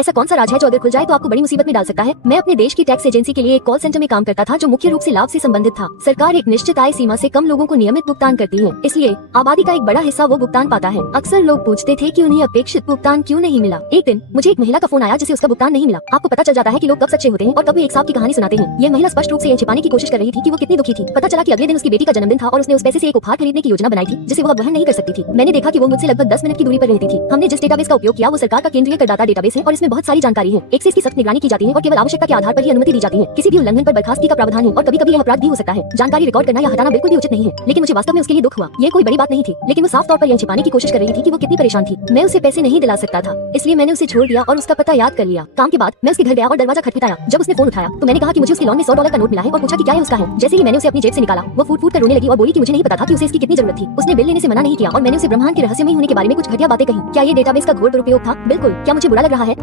ऐसा कौन सा राज है जो अगर खुल जाए तो आपको बड़ी मुसीबत में डाल सकता है? मैं अपने देश की टैक्स एजेंसी के लिए एक कॉल सेंटर में काम करता था जो मुख्य रूप से लाभ से संबंधित था। सरकार एक निश्चित आय सीमा से कम लोगों को नियमित भुगतान करती है, इसलिए आबादी का एक बड़ा हिस्सा वो भुगतान पाता है। अक्सर लोग पूछते थे कि उन्हें अपेक्षित भुगतान क्यों नहीं मिला। एक दिन मुझे एक महिला का फोन आया जिसे उसका भुगतान नहीं मिला। आपको पता चल जाता है कि लोग कब सच्चे होते हैं और कब वे एक सांप की कहानी सुनाते हैं। यह महिला स्पष्ट रूप से यह छिपाने की कोशिश कर रही थी कि वो कितनी दुखी थी। पता चला कि अगले दिन उसकी बेटी का जन्मदिन था और उसने उस पैसे से एक उपहार खरीदने की योजना बनाई थी जिसे वो वहन नहीं कर सकती थी। मैंने देखा कि वो मुझसे लगभग 10 मिनट की दूरी पर रहती थी। हमने जिस डेटाबेस का उपयोग किया वो सरकार का केंद्रीय करदाता डेटाबेस है और इसमें बहुत सारी जानकारी है। एक से इसकी सख्त निगरानी की जाती है और केवल आवश्यकता के आधार पर ही अनुमति दी जाती है। किसी भी उल्लंघन पर बर्खास्तगी का प्रावधान है और कभी-कभी यह अपराध भी हो सकता है। जानकारी रिकॉर्ड करना या हटाना बिल्कुल भी उचित नहीं है, लेकिन मुझे वास्तव में उसके लिए दुख हुआ। ये कोई बड़ी बात नहीं थी, लेकिन वो साफ तौर पर यह छिपाने की कोशिश कर रही थी कि वो कितनी परेशान थी। मैं उसे पैसे नहीं दिला सकता था, इसलिए मैंने उसे छोड़ दिया और उसका पता याद कर लिया। काम के बाद मैं उसके घर गया और दरवाजा खटखटाया। जब उसने फोन उठाया तो मैंने कहा कि मुझे उसके लॉन में $100 का नोट मिला है और पूछा कि क्या है उसका है। जैसे ही मैंने उसे अपनी जेब से निकाला वो फूट फूट कर रोने लगी और बोली कि मुझे नहीं पता था कि उसे इसकी कितनी जरूरत थी। उसने बिल लेने से मना नहीं किया और मैंने उसे ब्रह्मांड के रहस्यमय होने के बारे में कुछ घटिया बातें कही। क्या ये डेटाबेस का घोर दुरुपयोग था? बिल्कुल। क्या मुझे बुरा लग रहा है?